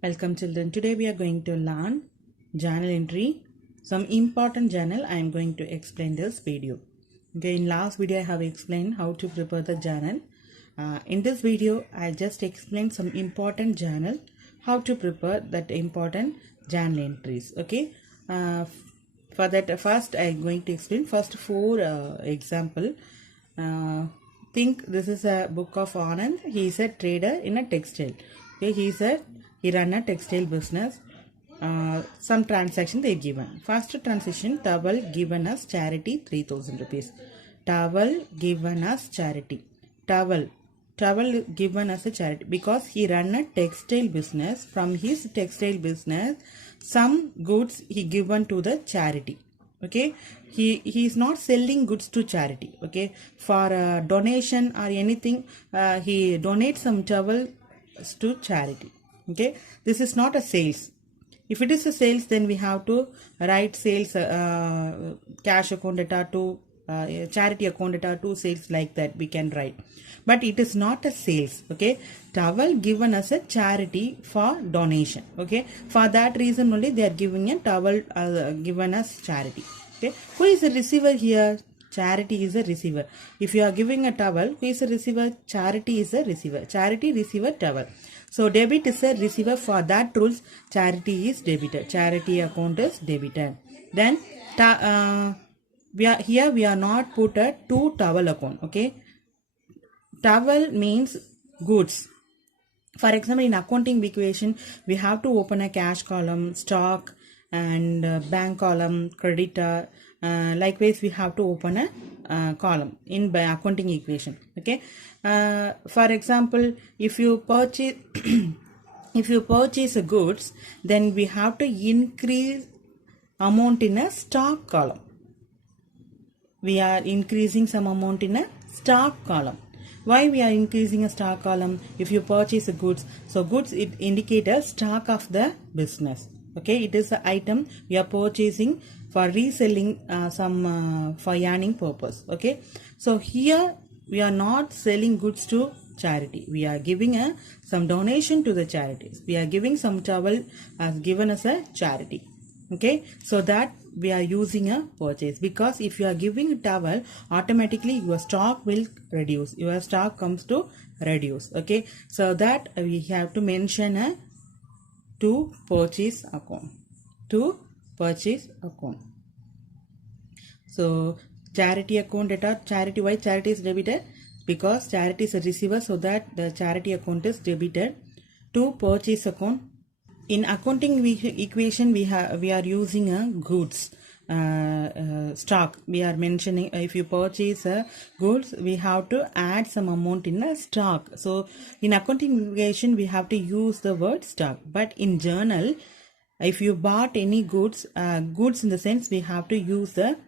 Welcome children. Today we are going to learn journal entry. Some important journal I am going to explain this video. Okay, in last video I have explained how to prepare the journal. In this video I just explained some important journal, how to prepare that important journal entries. Okay, for that first I am going to explain first four example. Think this is a book of Anand. He is a trader in a textile. Okay, he run a textile business. Some transaction they given. First transaction, towel given us charity 3000 rupees. Towel given us charity. Towel given as a charity because he run a textile business. From his textile business, some goods he given to the charity. Okay, he is not selling goods to charity. Okay, for donation or anything, he donates some towels to charity. Okay, this is not a sales. If it is a sales, then we have to write sales cash account data to charity account data to sales, like that we can write, but it is not a sales. Okay, towel given as a charity for donation. Okay, for that reason only they are giving a towel given as charity. Okay, who is the receiver here? Charity is a receiver. If you are giving a towel, who is a receiver? Charity is a receiver. Charity receiver towel. So debit is a receiver. For that rules, charity is debited. Charity account is debited. Then we are not put a to towel account. Okay, towel means goods. For example, in accounting equation, we have to open a cash column, stock, and bank column, creditor. Likewise, we have to open a column in by accounting equation. Okay. For example, if you purchase if you purchase a goods, then we have to increase amount in a stock column. We are increasing some amount in a stock column. Why we are increasing a stock column? If you purchase a goods, so goods it indicate a stock of the business. Okay, it is the item we are purchasing for reselling for earning purpose. Okay, so here we are not selling goods to charity. We are giving some donation to the charities. We are giving some towel as given as a charity. Okay, so that we are using a purchase, because if you are giving a towel, automatically your stock will reduce. Your stock comes to reduce. Okay, so that we have to mention a to purchase account. To purchase account. So charity account data, charity, why charity is debited? Because charity is a receiver, so that the charity account is debited. To purchase account. In accounting equation, we are using a goods stock. We are mentioning if you purchase goods, we have to add some amount in a stock. So in accounting equation, we have to use the word stock. But in journal, if you bought any goods, goods in the sense we have to use the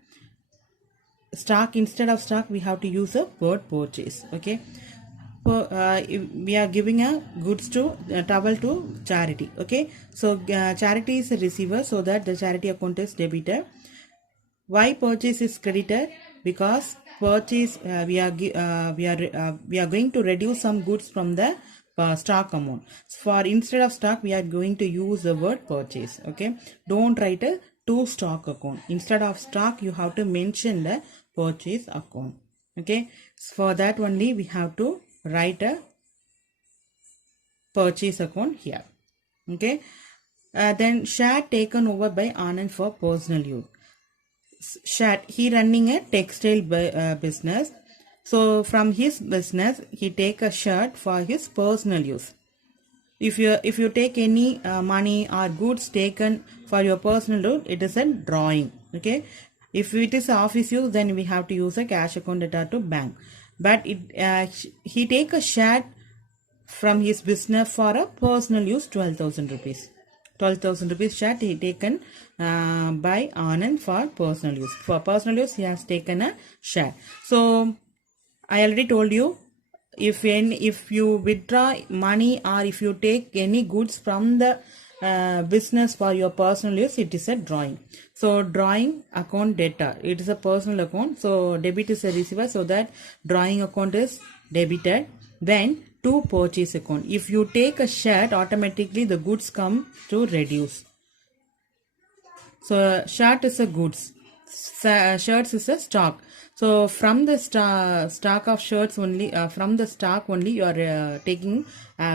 stock. Instead of stock, we have to use a word purchase. Okay. We are giving a goods to towel to charity. Okay, so charity is a receiver, so that the charity account is debited. Why purchase is credited? Because purchase we are going to reduce some goods from the stock amount. For instead of stock, we are going to use the word purchase. Okay, don't write a to stock account. Instead of stock, you have to mention the purchase account. Okay, for that only we have to write a purchase account here. Okay, then share taken over by Anand for personal use. Share, he running a textile business, so from his business he take a shirt for his personal use. If you take any money or goods taken for your personal use, it is a drawing. Okay, if it is office use, then we have to use a cash account data to bank. But he take a shirt from his business for a personal use, 12,000 rupees. 12,000 rupees shirt he taken by Anand for personal use. For personal use, he has taken a shirt. So I already told you, if you withdraw money or if you take any goods from the business for your personal use, it is a drawing. So drawing account data, it is a personal account. So debit is a receiver, so that drawing account is debited. Then to purchase account. If you take a shirt, automatically the goods come to reduce. So shirt is a goods, shirts is a stock. So from the stock of shirts only, from the stock only you are taking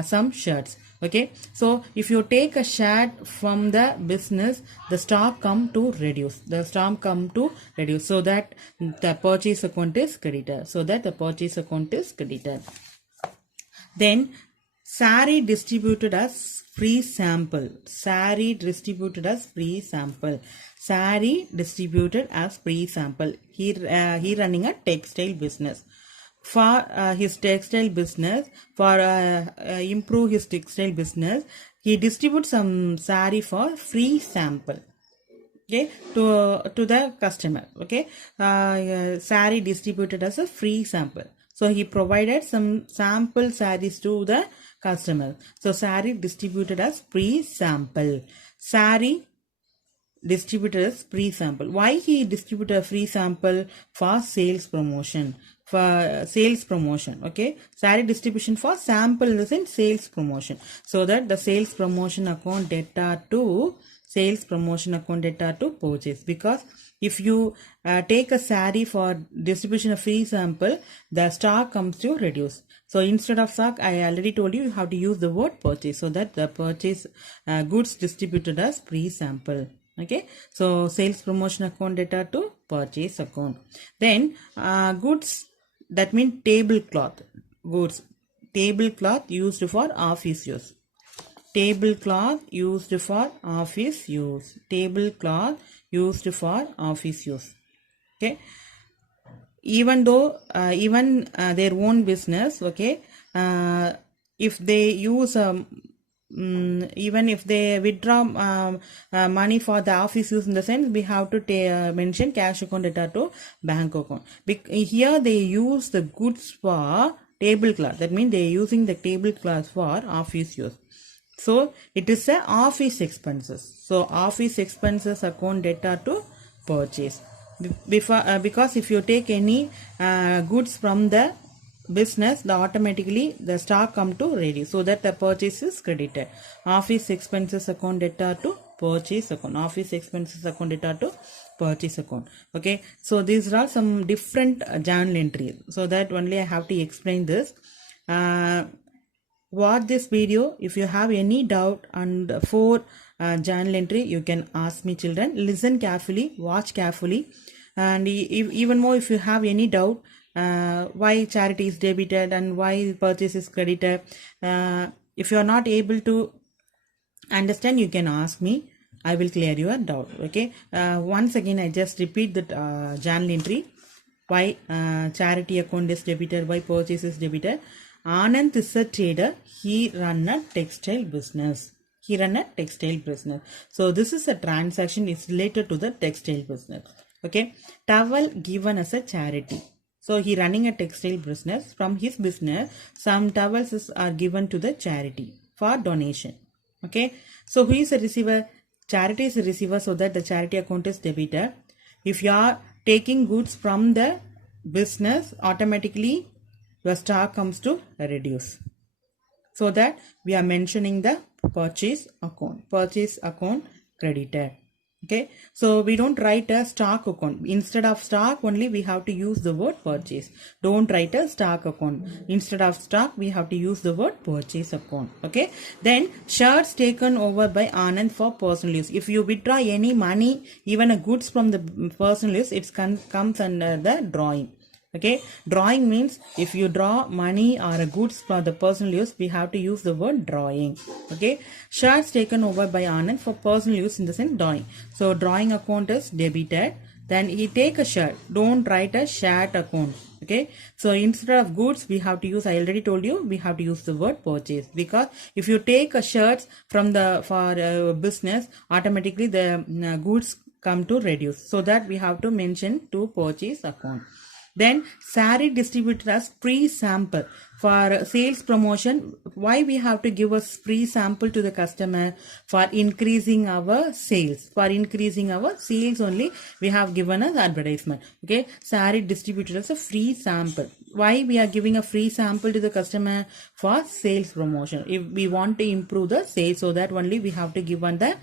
some shirts. Okay, so if you take a shirt from the business, the stock come to reduce. The stock come to reduce, so that the purchase account is credited. So that the purchase account is credited. Then saree distributed as free sample. Saree distributed as free sample. Saree distributed as free sample. He running a textile business. For his textile business, for improve his textile business, he distributes some saree for free sample. Okay, to the customer. Okay, saree distributed as a free sample. So he provided some sample sarees to the customer. So saree distributed as free sample. Saree distributed as free sample. Why he distributed a free sample? For sales promotion. For sales promotion. Okay, saree distribution for sample in the sense sales promotion. So that the sales promotion account data to sales promotion account data to purchase. Because if you take a saree for distribution of free sample, the stock comes to reduce. So instead of stock, I already told you have to use the word purchase, so that the purchase goods distributed as free sample. Okay, so sales promotion account data to purchase account. Then goods, that means tablecloth goods. Tablecloth used for office use. Tablecloth used for office use. Tablecloth used for office use. Okay, even though their own business. Okay, if they use even if they withdraw money for the office use, in the sense we have to mention cash account data to bank account. Here they use the goods for tablecloth. That means they are using the tablecloth for office use. So it is a office expenses. So office expenses account data to purchase. Because if you take any goods from the business, the automatically the stock come to ready, so that the purchase is credited. Office expenses account data to purchase account. Office expenses account data to purchase account. Okay, so these are some different journal entries, so that only I have to explain this. Watch this video. If you have any doubt on the 4 journal entry, you can ask me, children. Listen carefully, watch carefully, and even more, if you have any doubt, why charity is debited and why purchase is credited, if you are not able to understand, you can ask me. I will clear your doubt. Okay, once again I just repeat that journal entry. Why charity account is debited, why purchase is debited. Anand is a trader. He run a textile business. He run a textile business. So this is a transaction is related to the textile business. Okay, towel given as a charity. So he running a textile business. From his business, some towels are given to the charity for donation. Okay, so who is a receiver? Charity is a receiver, so that the charity account is debited. If you are taking goods from the business, automatically your stock comes to reduce. So that we are mentioning the purchase account credited. Okay, so we don't write a stock account. Instead of stock only, we have to use the word purchase. Don't write a stock account. Instead of stock, we have to use the word purchase account. Okay, then shirts taken over by Anand for personal use. If you withdraw any money, even a goods from the personal use, it comes under the drawing. Okay, drawing means if you draw money or a goods for the personal use, we have to use the word drawing. Okay, shirts taken over by Anand for personal use, in the sense drawing. So drawing account is debited. Then he take a shirt. Don't write a shirt account. Okay, so instead of goods, we have to use, I already told you, we have to use the word purchase. Because if you take a shirts from the for business, automatically the goods come to reduce. So that we have to mention to purchase account. Then Sari distributed us free sample for sales promotion. Why we have to give a free sample to the customer? For increasing our sales. For increasing our sales only we have given us advertisement. Okay, Sari distributed us a free sample. Why we are giving a free sample to the customer? For sales promotion. If we want to improve the sales, so that only we have to give on the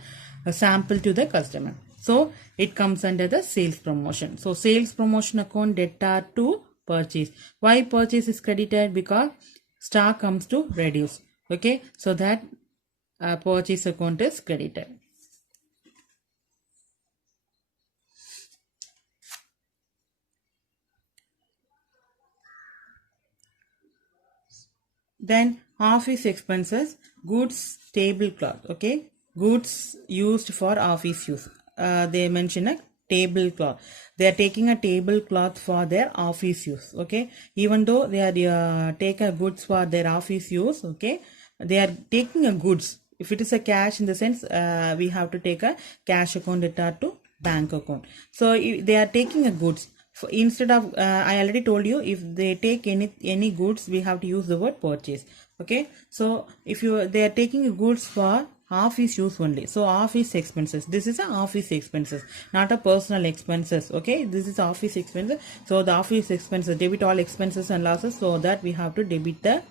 sample to the customer. So it comes under the sales promotion. So sales promotion account debtor to purchase. Why purchase is credited? Because stock comes to reduce. Okay, so that purchase account is credited. Then office expenses, goods, tablecloth. Okay, goods used for office use. They mention a tablecloth. They are taking a tablecloth for their office use. Okay, even though they are take a goods for their office use. Okay, they are taking a goods. If it is a cash, in the sense we have to take a cash account debtor to bank account. So they are taking a goods. Instead of I already told you, if they take any goods, we have to use the word purchase. Okay, so if they are taking goods for office use only, so office expenses, this is a office expenses, not a personal expenses. Okay, this is office expenses. So the office expenses, debit all expenses and losses, so that we have to debit the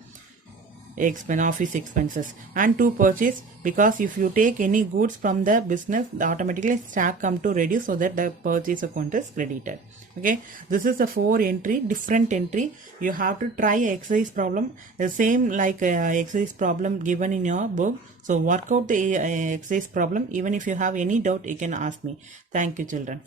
office expenses. And to purchase, because if you take any goods from the business, automatically stock come to reduce, so that the purchase account is credited. Okay, this is a 4 entry, different entry. You have to try exercise problem, the same like exercise problem given in your book. So work out the exercise problem. Even if you have any doubt, you can ask me. Thank you, children.